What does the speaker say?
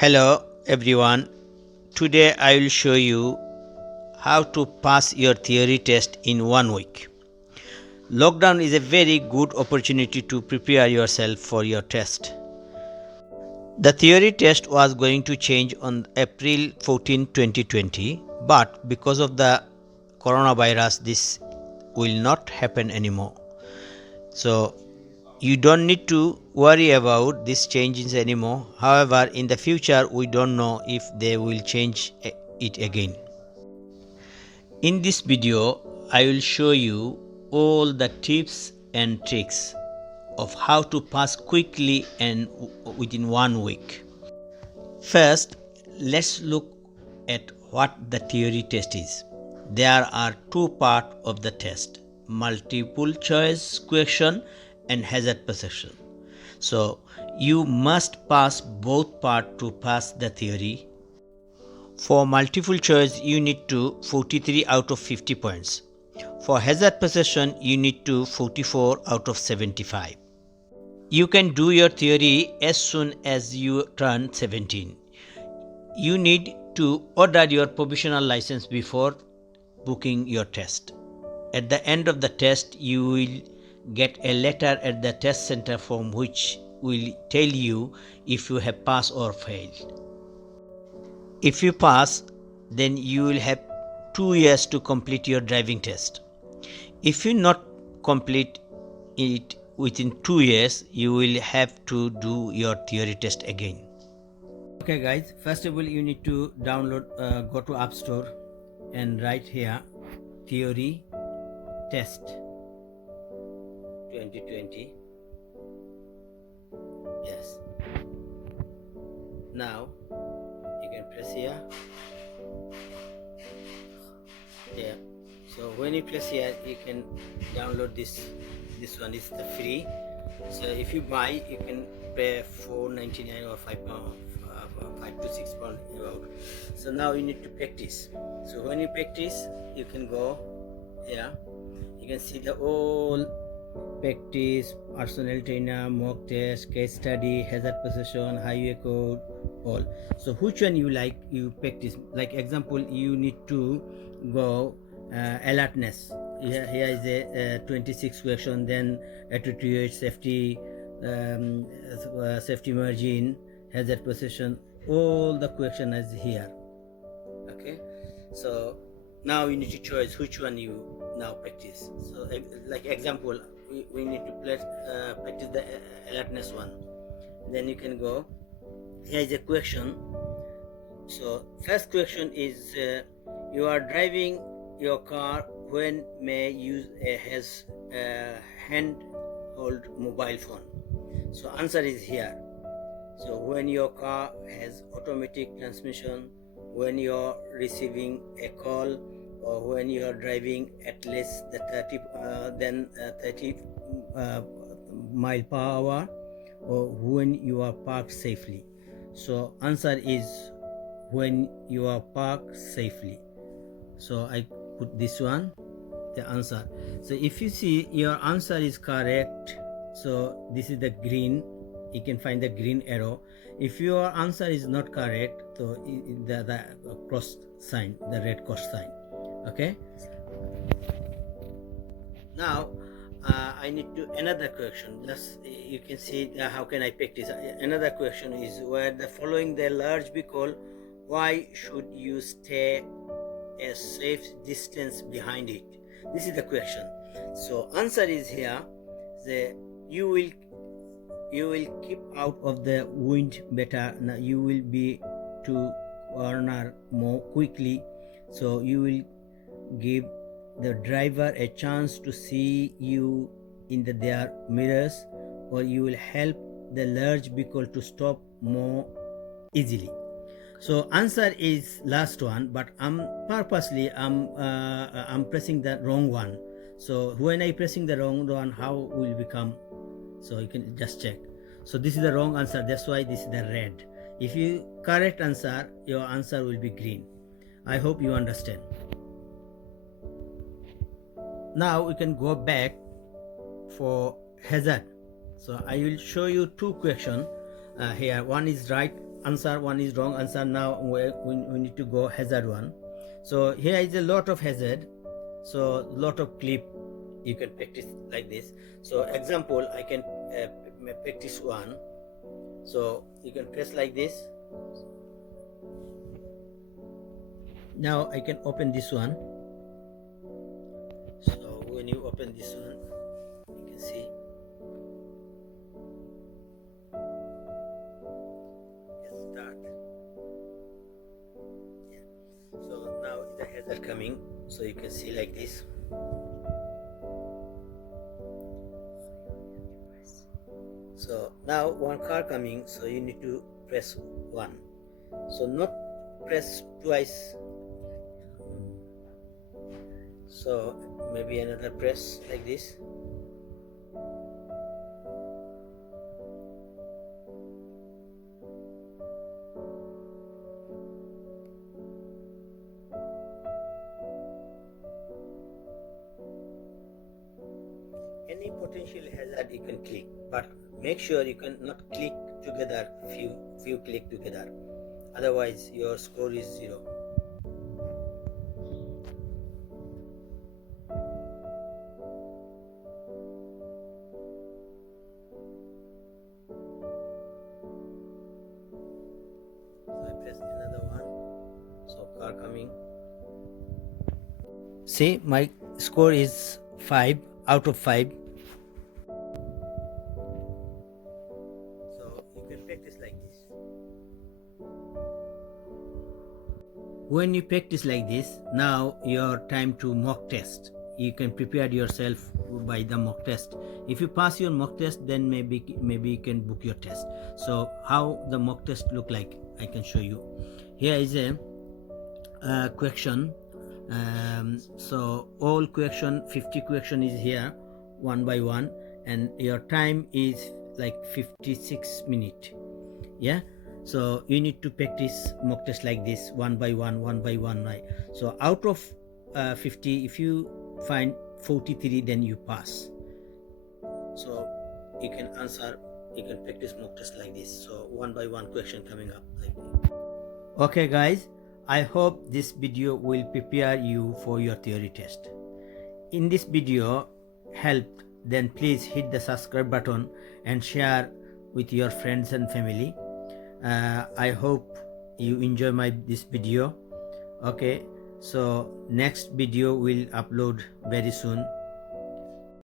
Hello everyone. Today I will show you how to pass your theory test in 1 week. Lockdown is a very good opportunity to prepare yourself for your test. The theory test was going to change on April 14, 2020, but because of the coronavirus, this will not happen anymore. So you don't need to worry about these changes anymore. However, in the future, we don't know if they will change it again. In this video, I will show you all the tips and tricks of how to pass quickly and within 1 week. First, let's look at what the theory test is. There are two parts of the test: multiple choice question and hazard perception. So, you must pass both parts to pass the theory. For multiple choice, you need to 43 out of 50 points. For hazard perception, you need to 44 out of 75. You can do your theory as soon as you turn 17. You need to order your provisional license before booking your test. At the end of the test, you will get a letter at the test center from which will tell you if you have passed or failed. If you pass, then you will have 2 years to complete your driving test. If you not complete it within 2 years, you will have to do your theory test again. Okay guys, first of all you need to download, go to App Store and write here theory test 2020. Yes. Now you can press here. Yeah. So when you press here, you can download this. This one is the free. So if you buy, you can pay $4.99 or £5 to £6 about. So now you need to practice. So when you practice, you can go here. You can see the all practice, personal trainer, mock test, case study, hazard perception, highway code, all. So which one you like, you practice. Like example, you need to go alertness. Here is a 26 question, then attitude, safety, safety margin, hazard perception, all the question is here. Okay, so now you need to choose which one you now practice. So like example, we need to practice the alertness one. Then you can go, here is a question. So first question is, you are driving your car when may use a handheld mobile phone. So answer is here. So when your car has automatic transmission, when you're receiving a call, or when you are driving at least the 30 mile per hour, or when you are parked safely. So answer is when you are parked safely. So I put this one, the answer. So if you see your answer is correct, so this is the green, you can find the green arrow. If your answer is not correct, so the cross sign, the red cross sign. Okay, now I need to another question. Just you can see how can I practice. Another question is, where the following the large vehicle, why should you stay a safe distance behind it? This is the question. So answer is here. You will keep out of the wind better. Now you will be to corner more quickly. So you will give the driver a chance to see you in their mirrors, or you will help the large vehicle to stop more easily. So answer is last one, but I'm purposely I'm pressing the wrong one. So when I pressing the wrong one, how will become? So you can just check. So this is the wrong answer, that's why this is the red. If you correct answer, your answer will be green. I hope you understand. Now we can go back for hazard. So I will show you two questions here. One is right answer, one is wrong answer. Now we need to go hazard one. So here is a lot of hazard, so lot of clip you can practice like this. So example, I can practice one. So you can press like this. Now I can open this one. So when you open this one, you can see let's start. Yeah. So now the header coming, so you can see like this. So now one car coming, so you need to press one. So not press twice. So maybe another press like this. Any potential hazard you can click, but make sure you can not click together few click together, otherwise your score is 0. So I press another one. So car coming. See, my score is 5 out of 5. So you can practice like this. When you practice like this, now your time to mock test. You can prepare yourself by the mock test. If you pass your mock test, then maybe you can book your test. So how the mock test look like, I can show you. Here is a question. So all question, 50 question is here one by one, and your time is like 56 minutes. Yeah, so you need to practice mock test like this, one by one, right? So out of 50, if you find 43, then you pass. So you can answer, you can practice mock test like this. So one by one question coming up like that. Okay guys, I hope this video will prepare you for your theory test. In this video helped, then please hit the subscribe button and share with your friends and family. I hope you enjoy this video. Okay, so next video will upload very soon.